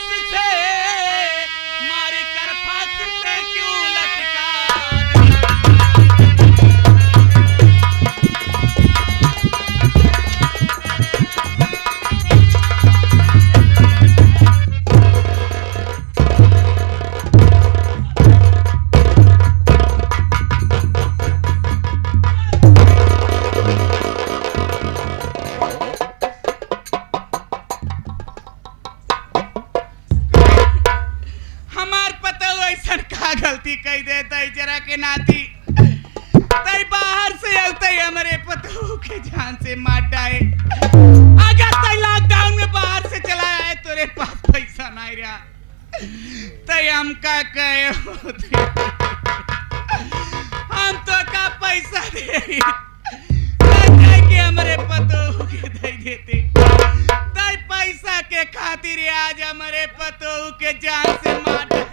फांस से मार कर फांस पे क्यों लटका गलती कही देता जरा के नाती तई बाहर से आते हमारे पतों के जान से मार डाए अगर तई लॉकडाउन में बाहर से चला आए तेरे पास पैसा नहीं रहा तई हम का कहे हम तो का पैसा दे कि हमारे पतों के दे देते तई पैसा के खातिर आज हमारे पतों के जान से मार डाए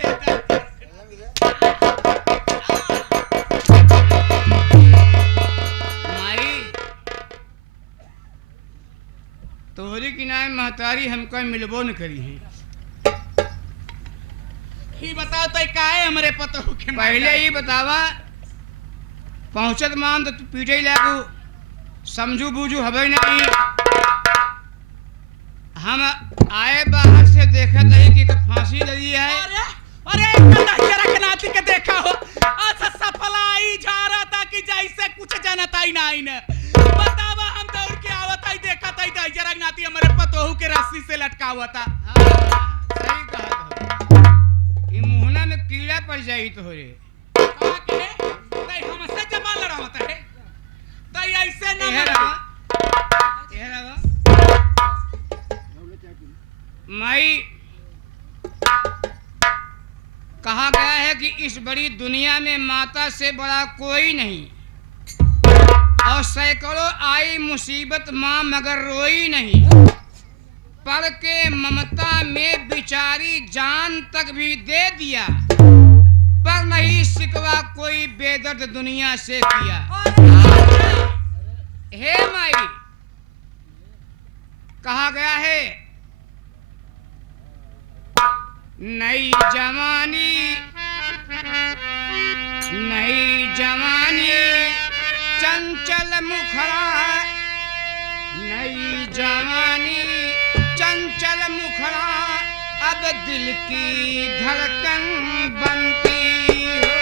तोहरी की नाय महतारी हमको मिलबो न करी है ही बताओ तो काहे हमरे पतो के पहले ही बतावा पहुंचत मान तो पीटे लागू समझू बूझू हबे नहीं हम आए बाहर से देखत नहीं कि फांसी लगी है अरे जरा के नाती के देखा हो अच्छा सफलाई जा रहा था कि जैसे कुछ जानता ही नहीं न बतावा हम दौड़ के आवत ही देखा था जरा नाती हमारे पतोहू के रस्सी से लटका हुआ था सही कहा ये मुहना में कीड़ा पड़ जाई तो रे कहा के नहीं हमसे जमा लड़ावत है तो ऐसे न माई कहा गया है कि इस बड़ी दुनिया में माता से बड़ा कोई नहीं और सैकड़ों आई मुसीबत माँ मगर रोई नहीं पर के ममता में बिचारी जान तक भी दे दिया पर नहीं सिकवा कोई बेदर्द दुनिया से किया। हे माई कहा गया है नई जवानी चंचल मुखड़ा नई जवानी चंचल मुखड़ा अब दिल की धड़कन बनती हो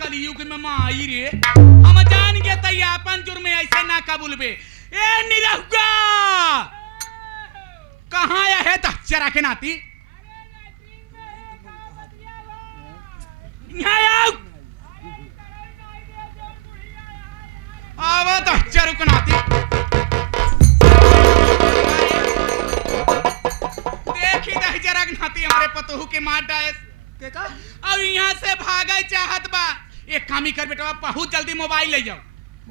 कलयुग में माई रे हम जान के तैयापन जुर्म ऐसे ना कबूल बे ए निरहुआ कहाँ आया है चरा के नाती आवा चरु के नाती देखी जरा के नाती हमारे पतोहू के मार डाए अब यहाँ से भागे चाहत बा एक काम ही कर बेटा बहुत जल्दी मोबाइल ले जाओ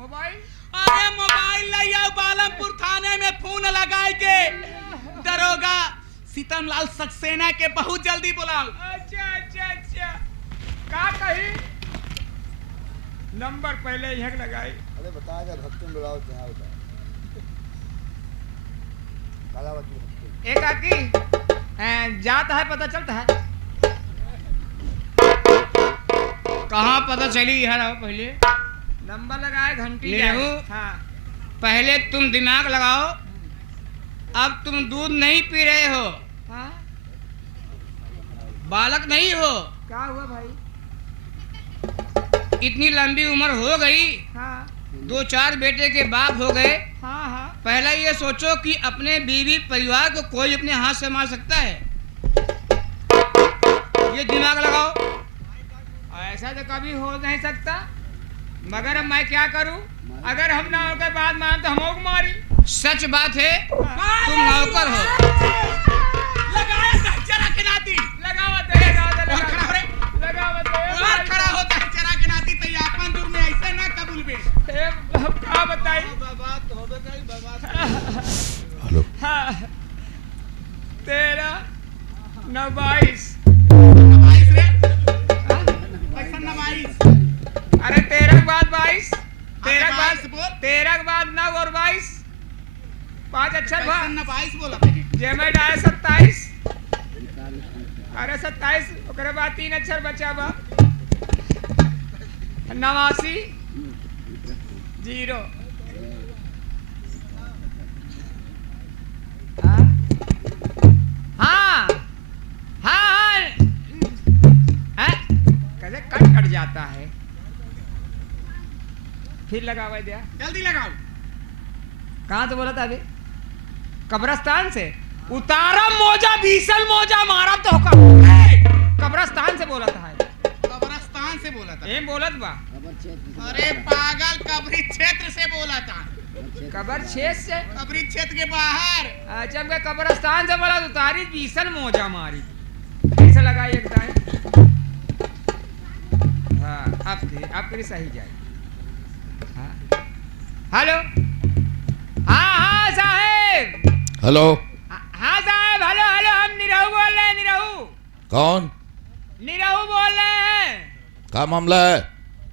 मोबाइल अरे मोबाइल ले जाओ बालमपुर थाने में फोन लगाए के दरोगा सीतमलाल सक्सेना के बहुत जल्दी बुलाओ। अच्छा का कही नंबर पहले यह लगाई अरे बताएगा भक्तन बुलाओ क्या होता है कालावती एक आकी जाता है पता चलता है कहाँ पता चली यहाँ रहो पहले नंबर लगाए घंटी ले जाए। रहो। हाँ पहले तुम दिमाग लगाओ, अब तुम दूध नहीं पी रहे हो, हाँ बालक नहीं हो, क्या हुआ भाई? इतनी लंबी उम्र हो गई, हाँ 2-4 बेटे के बाप हो गए। हाँ हाँ पहले ये सोचो कि अपने बीवी परिवार को कोई अपने हाथ से मार सकता है? ये दिमाग लगाओ। ऐसा तो कभी हो नहीं सकता, मगर अब मैं क्या करूं? अगर हम ना होकर बात मान तो हमको मारी। सच बात है, तुम नौकर हो। लगाया था जरा के नाती लगावत है लगावत है और खड़ा होता है चरा के नाती तो अपन दूर में ऐसे ना कबूल बे। हम क्या बताई? हेलो हाँ 13 9 22 22 रे, कैसा 22? अरे 13 के बाद 22 13 के 22 बाद बोल। 13 के बाद 9 और 22 5 अक्षर कैसा भा 22 बोला मैंने? जेमेट आया 27 अरे 27 ओकरे बाद 3 अक्षर बचा बा 89 0 हाँ हाँ हाँ कैसे कट जाता है। फिर लगावा दिया। जल्दी लगाओ। कहाँ से बोला था अभी? कब्रस्तान से। उतारा मोजा भीषण मोजा मारा तो कब्रस्तान से बोला था। कब्रिस्तान से बोला था। एम बोलत बा अरे पागल, कब्री क्षेत्र से बोला था। कब्र क्षेत्र से। कब्री क्षेत्र के बाहर। अच्छा हमके कब्रस्तान से बोला तो उतारी भीषण मोजा मारी। कैसे लगाई एक दाएं? हाँ अब फिर सही जाए। हाँ हेलो हाँ हाँ साहेब। हेलो हाँ साहब हेलो हेलो हम निरहू बोल रहे हैं। निरहू कौन? निरहू बोल रहे हैं। क्या मामला है?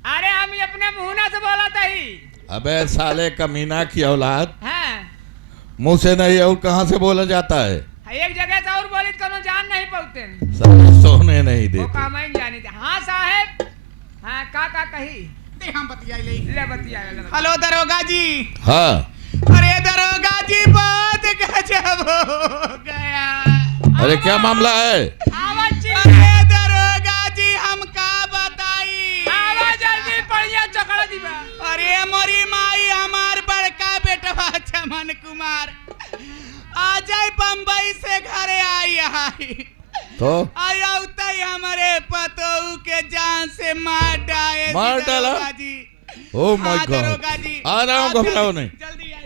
अरे हम ही अपने मुहना से बोला था ही। अबे साले कमीना की औलाद, हाँ मुंह से नहीं और कहाँ से बोला जाता है? एक जगह से और बोली तो जान नहीं पाते। साले सोने नहीं वो देते। काम ही जानी थी। हाँ साहेब हाँ का कही दे हम बतियाई ले। ले बतिया ले बतिया। हेलो दरोगा जी। हाँ अरे दरोगा जी बहुत गजब हो गया। अरे क्या मामला है? आवाज जी अरे दरोगा जी हम का बताई। आवाज जल्दी पड़िया चकड़ा दीवा। अरे मोरी माई हमार बड़का बेटवा चमन कुमार अजय बम्बई से घरे आई तो आयाउतई हमारे पतोऊ के जान से मार डाले। मार डाला? दरोगा जी। ओ माय हाँ, गॉड, दरोगा जी। आ रहा हूँ, आप घबराओ जल्दी- नहीं। जल्दी आइए।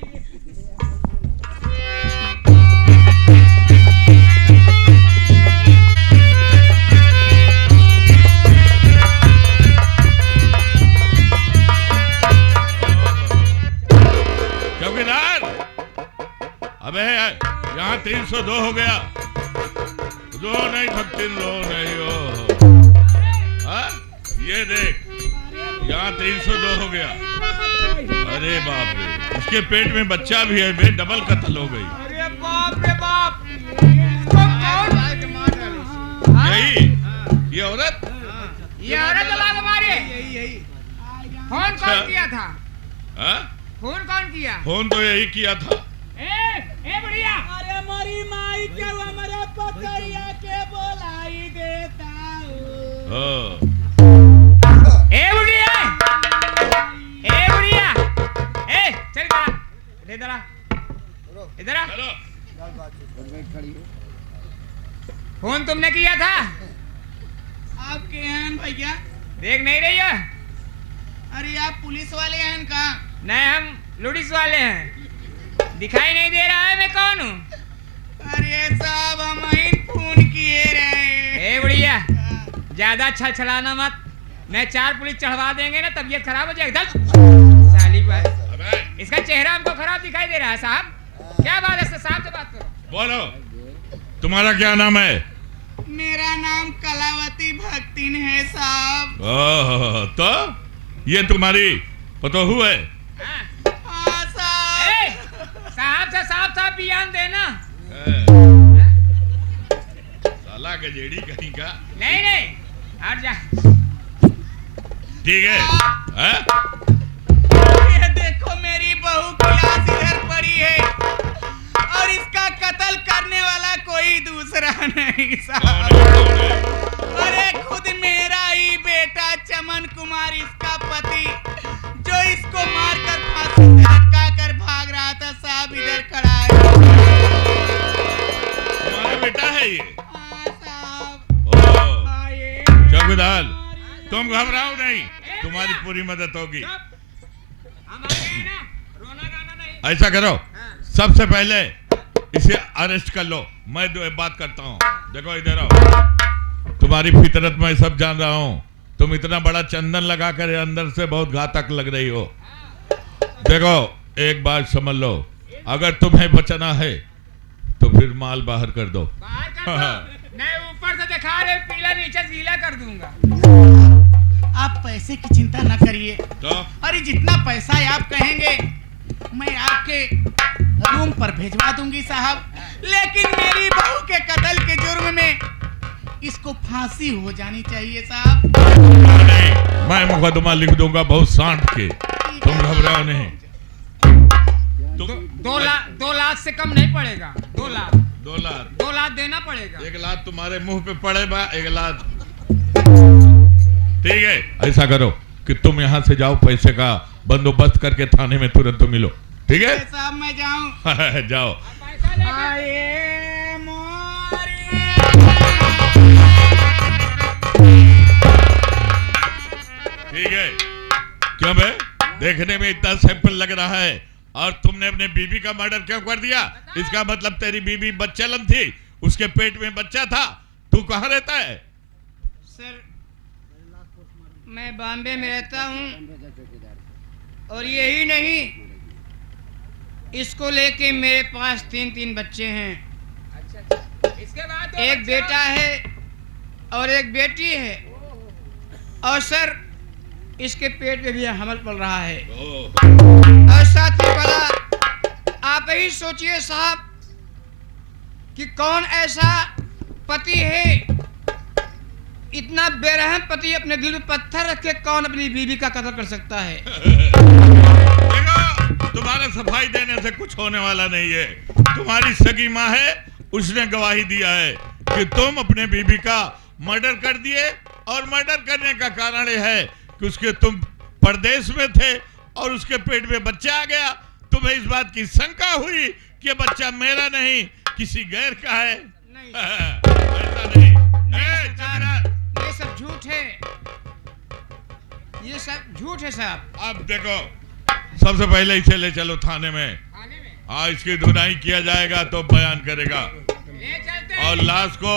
चौकीदार, अबे यहाँ 302 हो गया। दो नहीं सकते, लो नहीं हो। हाँ? ये देख, यहाँ 302 हो गया। अरे बाप रे, इसके पेट में बच्चा भी है बे, डबल कत्ल हो गई। अरे बाप रे बाप। तुम कौन? यही ये औरत। ये औरत लगा मारे। यही फोन अच्छा। कौन किया था? हाँ? फोन कौन किया? फोन तो यही किया था। ए बढ़िया। अरे मोरी माई के हमारे पतैया के बोलाई देता हूँ। हाँ। ए बुढ़िया। ए बुढ़िया। ए चल इधर आ। इधर आ। चलो। फोन तुमने किया था? आप के हैं भैया? देख नहीं रही है? अरे आप पुलिस वाले हैं का? नहीं हम लुडिस वाले हैं। दिखाई नहीं दे रहा है मैं कौन हूँ? अरे साहब हम ही फोन किए रहे। ए बुढ़िया ज्यादा छलछलाना मत, नहीं 4 पुलिस चढ़वा देंगे ना तबीयत खराब हो जाएगी। साली बात, अबे इसका चेहरा हमको खराब दिखाई दे रहा है साहब। क्या बात है? साहब से बात करो। बोलो, तुम्हारा क्या नाम है? मेरा नाम कलावती भक्तिन है साहब। ओह, तो ये तुम्हारी पतोहू है? हाँ। हाँ साहब। ए, साहब से साफ साफ बयान देना। साला गजेड़ी कहीं का। नहीं नहीं हट जा। ठीक है? हाँ? ये देखो मेरी बहू की लाश इधर पड़ी है और इसका कत्ल करने वाला कोई दूसरा नहीं साहब। कौन है? अरे खुद मेरा ही बेटा चमन कुमार इसका पति, जो इसको मारकर फांसी से लटका कर भाग रहा था साहब, इधर खड़ा है। तुम्हारा बेटा है ये? हाँ साहब। ओह, हाँ, ये चौकीदार, तुम घबराओ नहीं, तुम्हारी पूरी मदद होगी। हम आ गए ना, रोना गाना नहीं। ऐसा करो, सबसे पहले इसे अरेस्ट कर लो, मैं दो बात करता हूँ। देखो इधर आओ, तुम्हारी फितरत मैं सब जान रहा हूँ। तुम इतना बड़ा चंदन लगा कर अंदर से बहुत घातक लग रही हो। देखो एक बात समझ लो, अगर तुम्हें बचना है तो फिर माल बाहर कर दो। बाहर कर दो। मैं ऊपर से दिखा रहे पीला नीचे गीला कर दूंगा। आप पैसे की चिंता न करिए। तो अरे जितना पैसा आप कहेंगे मैं आपके रूम पर भेजवा दूंगी साहब, लेकिन मेरी बहू के कत्ल के जुर्म में इसको फांसी हो जानी चाहिए साहब। नहीं, मैं मुकदमा लिख दूंगा बहुत सांठ के, तुम घबराओ नहीं। दो लाख से कम नहीं पड़ेगा। 2 लाख 2 लाख 2 लाख देना पड़ेगा। 1 लाख तुम्हारे मुंह पे पड़े बा, 1 लाख। ठीक है, ऐसा करो कि तुम यहाँ से जाओ, पैसे का बंदोबस्त करके थाने में तुरंत मिलो। ठीक है साहब मैं जाऊं? जाओ। पैसा लेकर आए मोरी। ठीक है, क्यों बे, देखने में इतना सिंपल लग रहा है और तुमने अपने बीबी का मर्डर क्यों कर दिया? इसका मतलब तेरी बीबी बच्चेलन थी, उसके पेट में बच्चा था। तू कहाँ रहता है? सर मैं बॉम्बे में रहता हूँ, और यही नहीं, इसको लेके मेरे पास 3 बच्चे हैं। इसके बाद एक बेटा है और एक बेटी है, और सर इसके पेट में भी हमल पड़ रहा है। और साथ ही बड़ा आप ही सोचिए साहब कि कौन ऐसा पति है, इतना बेरहम पति अपने दिल में पत्थर रख के कौन अपनी बीवी का कत्ल कर सकता है? देखो, तुम्हारे सफाई देने से कुछ होने वाला नहीं है। तुम्हारी सगी माँ है, उसने गवाही दिया है कि तुम अपने बीबी का मर्डर कर दिए, और मर्डर करने का कारण यह है कि उसके तुम परदेश में थे और उसके पेट में बच्चा आ गया। तुम्हें इस बात की शंका हुई कि बच्चा मेरा नहीं किसी गैर का है। नहीं, ऐसा नहीं। ये सब झूठ है, ये सब झूठ है साहब। अब देखो, सबसे पहले इसे ले चलो थाने में। हाँ, इसकी धुनाई किया जाएगा तो बयान करेगा, ले चलते हैं। और लाश को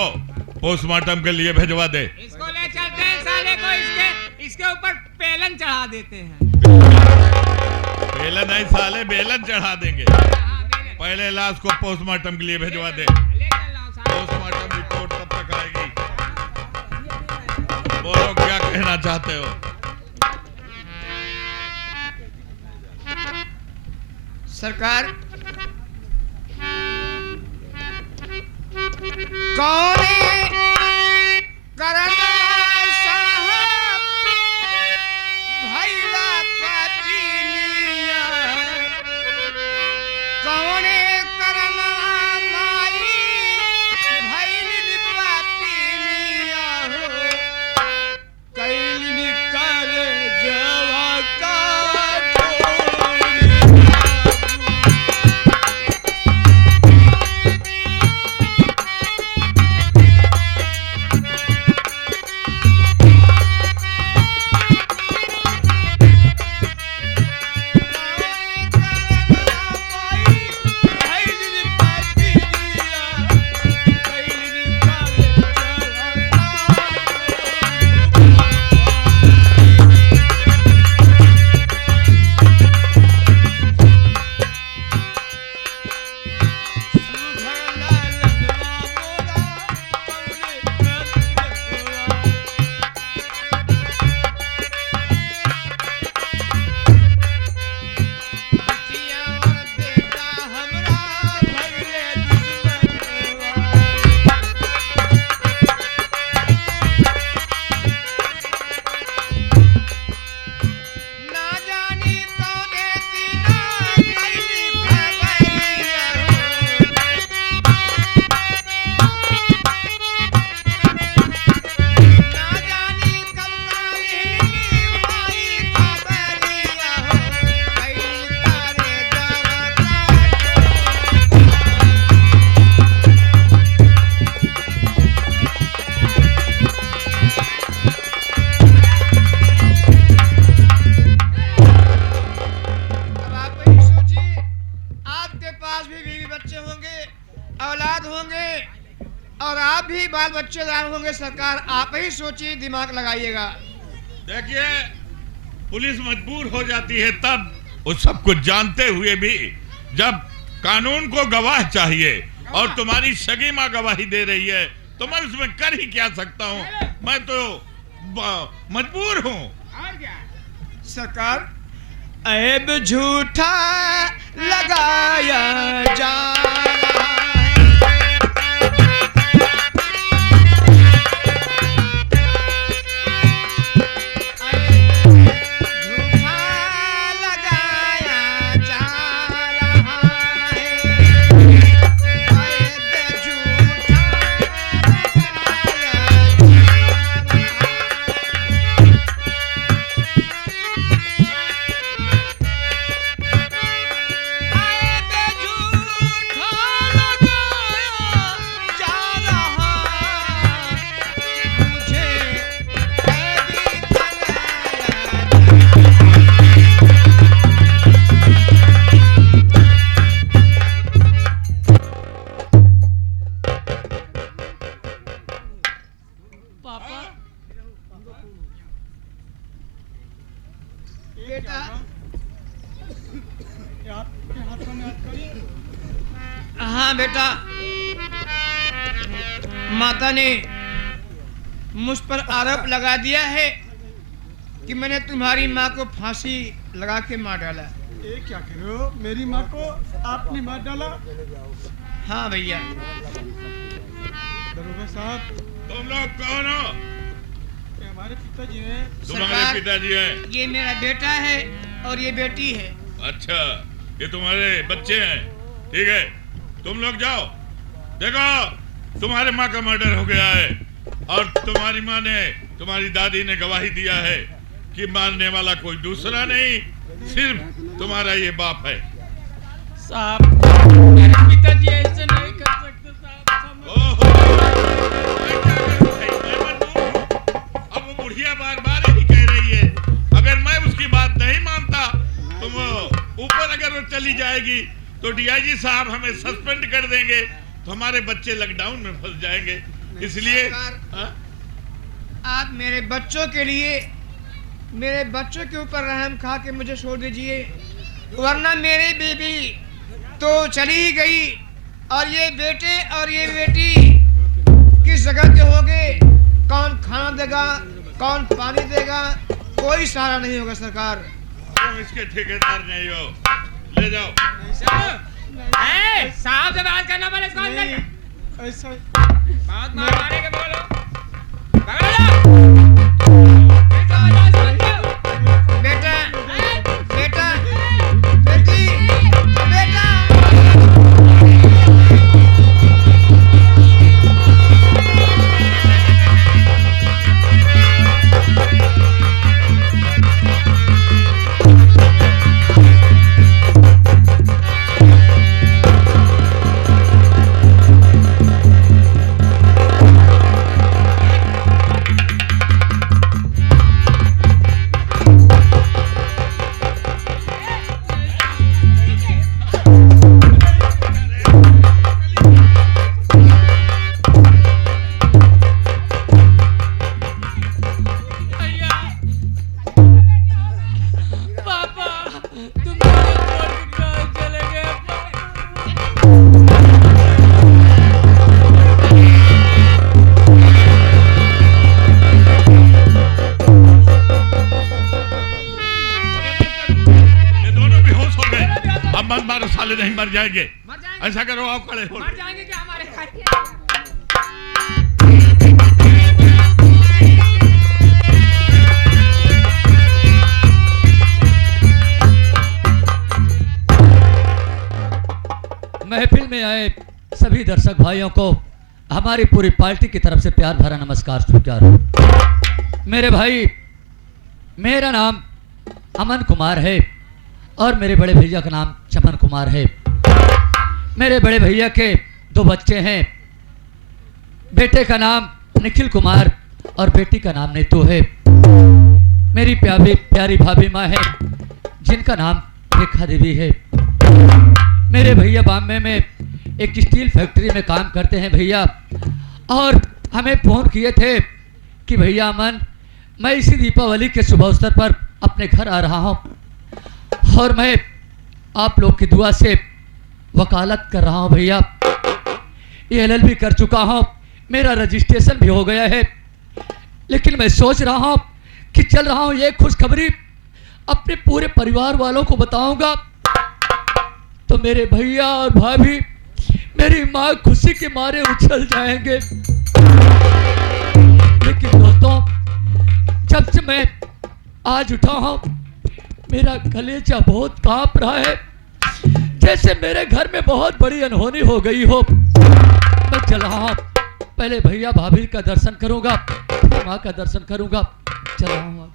पोस्टमार्टम के लिए भिजवा दे। इसको ले चलते हैं साले को, इसके ऊपर पेलन चढ़ा देते हैं। बेलन नहीं साले, बेलन चढ़ा देंगे। हाँ, बेलन। पहले लाश को पोस्टमार्टम के लिए भिजवा दे। ले चल रहा हूँ साहब। पोस्टमार्टम रिपोर्ट कब तक आएगी? बोलो क्या कहना चाहते हो? सरकार, कौन करण साहब भैला पतिनिया, कौन करण माई भैल पतिनिया हो, कैलिन कर जवा का बच्चेदार होंगे सरकार, आप ही सोचिए, दिमाग लगाइएगा। देखिए, पुलिस मजबूर हो जाती है तब, उस सब कुछ जानते हुए भी, जब कानून को गवाह चाहिए और तुम्हारी सगी माँ गवाही दे रही है, तो मैं उसमें कर ही क्या सकता हूँ। मैं तो मजबूर हूँ। और क्या सरकार, ऐब झूठा लगाया जा रहा है। झूठा लगाया जा रहा है। ऐब झूठा बेटा, हाँ बेटा, माता ने मुझ पर आरोप लगा दिया है कि मैंने तुम्हारी माँ को फांसी लगा के मार डाला। ये क्या कर रहे हो? मेरी माँ को आपने मार डाला? हाँ भैया। दरोगा साहब, तुम लोग कौन हो? ये हमारे पिताजी हैं। तुम्हारे सरकार, पिताजी हैं? ये मेरा बेटा है और ये बेटी है। अच्छा, ये तुम्हारे बच्चे हैं। ठीक है, तुम लोग जाओ। देखो, तुम्हारे माँ का मर्डर हो गया है और तुम्हारी माँ ने, तुम्हारी दादी ने गवाही दिया है कि मारने वाला कोई दूसरा नहीं, सिर्फ तुम्हारा ये बाप है। साहब, मेरे पिताजी ऐसे नहीं कर सकते साहब। ओहो, मैं क्या करूं भाई? मैं मजबूर हूं। अब वो बुढ़िया बार बार ही कह रही है, अगर मैं उसकी बात नहीं मानता तो वो ऊपर अगर वो चली जाएगी तो डीआईजी साहब हमें सस्पेंड कर देंगे, तो हमारे बच्चे लॉकडाउन में फंस जाएंगे। इसलिए हाँ? आप मेरे बच्चों के लिए, मेरे बच्चों के ऊपर रहम खा के मुझे छोड़ दीजिए, वरना मेरी बीबी तो चली ही गई और ये बेटे और ये बेटी किस जगह के होंगे? कौन खाना देगा, कौन पानी देगा? कोई सहारा नहीं होगा सरकार। तुम इसके ठेकेदार नहीं हो, ले जाओ। साहब से बात करना पड़े, कौन नहीं, ऐसा बात मारे के बोलो। बेटा, बेटा, बेटी, बेटा। मत मारो साले, नहीं मर जाएंगे। मर जाएंगे। ऐसा करो, आओ खड़े हो। मर जाएंगे क्या हमारे घर? महफिल में आए सभी दर्शक भाइयों को हमारी पूरी पार्टी की तरफ से प्यार भरा नमस्कार स्वीकार हो। मेरे भाई, मेरा नाम अमन कुमार है और मेरे बड़े भैया का नाम चमन कुमार है। मेरे बड़े भैया के 2 बच्चे हैं, बेटे का नाम निखिल कुमार और बेटी का नाम नीतू है। मेरी प्यारी भाभी माँ है जिनका नाम रेखा देवी है। मेरे भैया बॉम्बे में एक स्टील फैक्ट्री में काम करते हैं भैया, और हमें फोन किए थे कि भैया अमन, मैं इसी दीपावली के शुभ अवसर पर अपने घर आ रहा हूँ और मैं आप लोग की दुआ से वकालत कर रहा हूँ भैया। ये LLB कर चुका हूँ, मेरा रजिस्ट्रेशन भी हो गया है, लेकिन मैं सोच रहा हूँ कि चल रहा हूँ ये खुशखबरी अपने पूरे परिवार वालों को बताऊंगा तो मेरे भैया और भाभी, मेरी माँ खुशी के मारे उछल जाएंगे। लेकिन दोस्तों, जब से मैं आज उठा हूँ मेरा कलेजा बहुत कांप रहा है, जैसे मेरे घर में बहुत बड़ी अनहोनी हो गई हो। मैं चल रहा हूँ, पहले भैया भाभी का दर्शन करूंगा, फिर माँ का दर्शन करूंगा। चल रहा हूँ।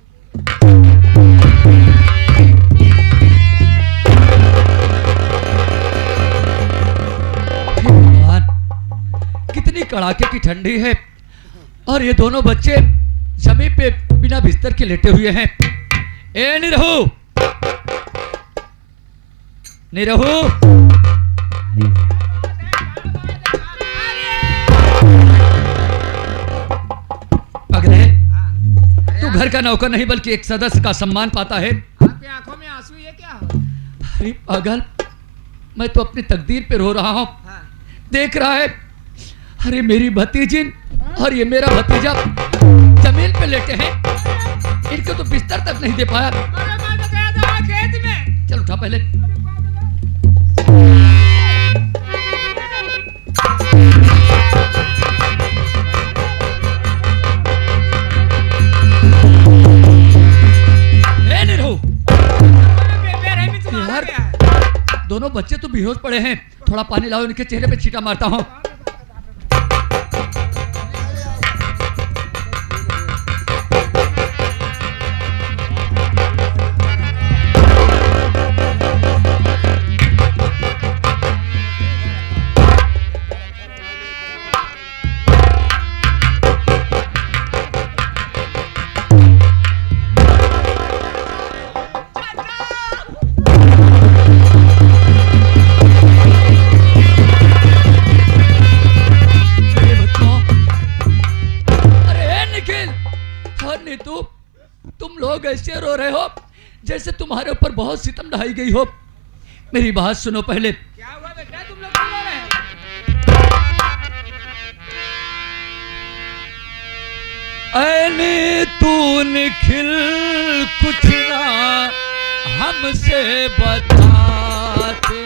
हे भगवान, कितनी कड़ाके की ठंडी है और ये दोनों बच्चे जमीन पे बिना बिस्तर के लेटे हुए हैं। ए निरहू, निरहू, पगले, तू घर का नौकर नहीं बल्कि एक सदस्य का सम्मान पाता है। आपकी आंखों में आंसू ये क्या हो? अरे पागल, मैं तो अपनी तकदीर पे रो रहा हूँ। देख रहा है, अरे मेरी भतीजी और ये मेरा भतीजा जमीन पे लेटे हैं, इनको तो बिस्तर तक नहीं दे पाया। खेत में चल उठा पहले। ए निरहू, यार, दोनों बच्चे तो बेहोश पड़े हैं, थोड़ा पानी लाओ, इनके चेहरे पे छींटा मारता हूँ। तुम लोग ऐसे रो रहे हो जैसे तुम्हारे ऊपर बहुत सितम ढाई गई हो। मेरी बात सुनो पहले। क्या हुआ बेटा, तुम लोग क्यों रो रहे हो? ऐने तू निखिल कुछ ना हमसे बताते,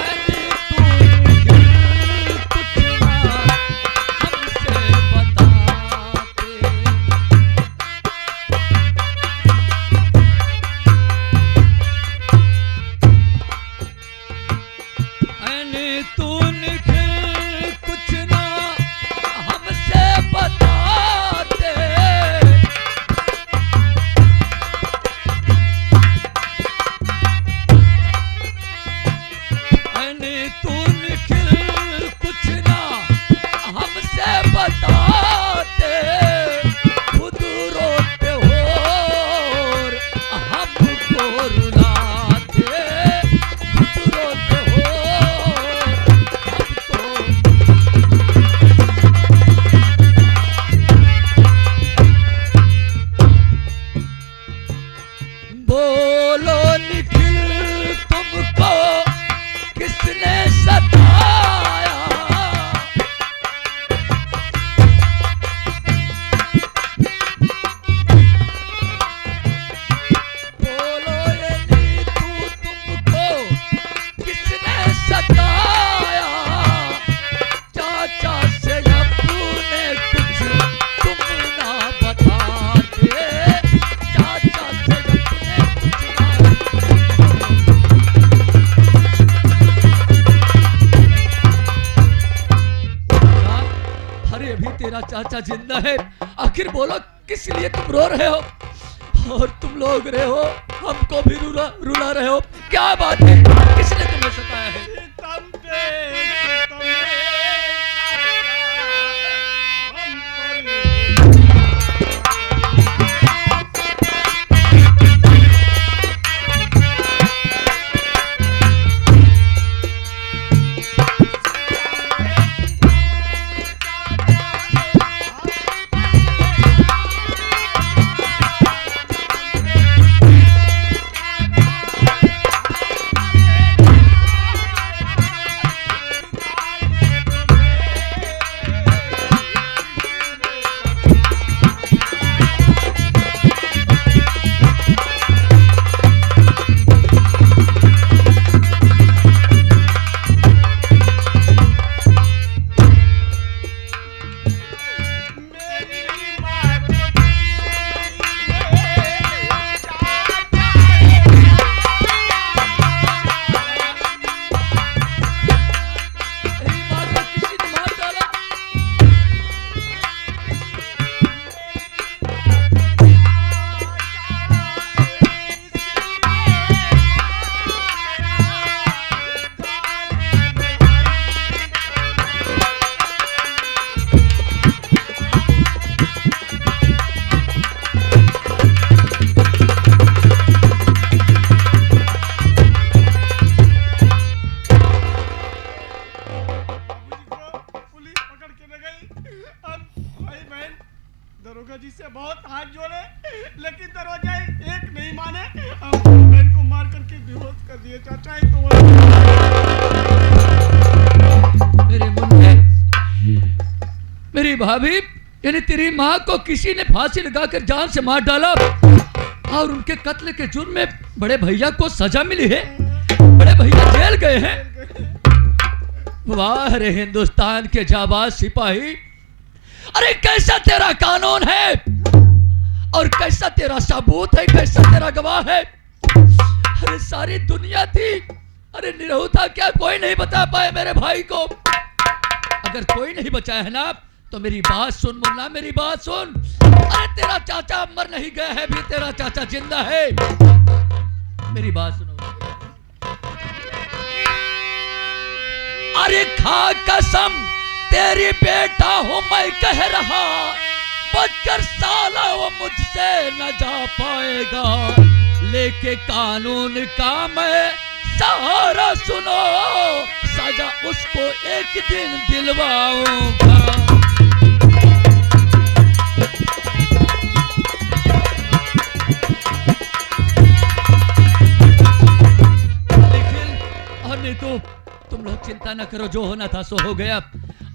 ऐने तू निखिल कुछ ना हमसे बताते। ऐने तू निखिल कुछ ना हमसे बताते, ऐने तू निखिल कुछ ना हमसे बताते, खुद रोते हो और हमको रुलाते, खुद रोते हो हमको। बोलो निखिल तुमको किसने सताया, बोलो ये नीतू तुमको किसने सताया, चाचा से अपने कुछ तुम ना बताते, चाचा से अपने कुछ। अरे अभी तेरा चाचा जिंदा है, आखिर बोलो किस लिए तुम रो रहे हो और तुम लोग रहे हो हमको भी रुला रहे हो। क्या बात है, किसने तुम्हें सताया है? पुलिस पकड़ के ले गई। अब भाई बहन दरोगा जी से बहुत हाथ जोड़े, लेकिन दरोगा एक नहीं माने। अब बहन को मार करके बेहोश कर दिए चाचा। तो मेरे मुन्ने, मेरी भाभी यानी तेरी माँ को किसी ने फांसी लगाकर जान से मार डाला और उनके कत्ल के जुर्म में बड़े भैया को सजा मिली है। बड़े भैया जेल गए हैं। वाह रे हिंदुस्तान के जाबाज सिपाही, अरे कैसा तेरा कानून है और कैसा तेरा सबूत है, कैसा तेरा गवाह है। अरे सारी दुनिया थी, अरे निरहु था क्या कोई नहीं बता पाए मेरे भाई को। अगर कोई नहीं बचाया है ना तो मेरी बात सुन मुन्ना, मेरी बात सुन। अरे तेरा चाचा मर नहीं गया है, भी तेरा चाचा जिंदा है। मेरी बात सुनो। अरे खा कसम तेरी बेटा हूं मैं कह रहा, बचकर साला वो मुझसे न जा पाएगा। लेके कानून का मैं सहारा सुनो, सजा उसको एक दिन दिलवाऊंगा। नहीं तो तुम लोग चिंता न करो, जो होना था सो हो गया।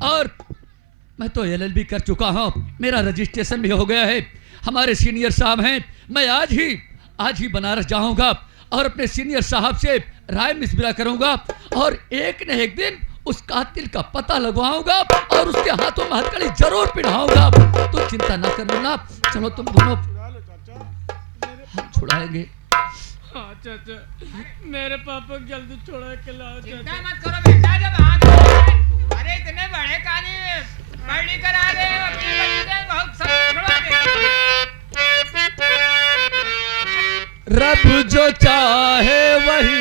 और मैं तो LLB कर चुका हूं, मेरा रजिस्ट्रेशन भी हो गया है। हमारे सीनियर साहब हैं, मैं आज ही बनारस जाऊंगा और अपने सीनियर साहब से राय मशविरा करूंगा और एक न एक दिन उस कातिल का पता लगवाऊंगा और उसके हाथों में हथकड़ी जरूर पिढ़ाऊंगा। तो चिंता ना कर मुन्ना, चलो तुम दोनों हम छुड़ाएंगे। हाँ चाचा, मेरे पापा को जल्दी छोड़ा के लाओ चिंता चाचा। मत करो बेटा, जब आ गए। अरे इतने बड़े कहानी पढ़ी करा दे, अपनी बच्ची दे, बहुत सब छुड़वा दे। रब जो चाहे वही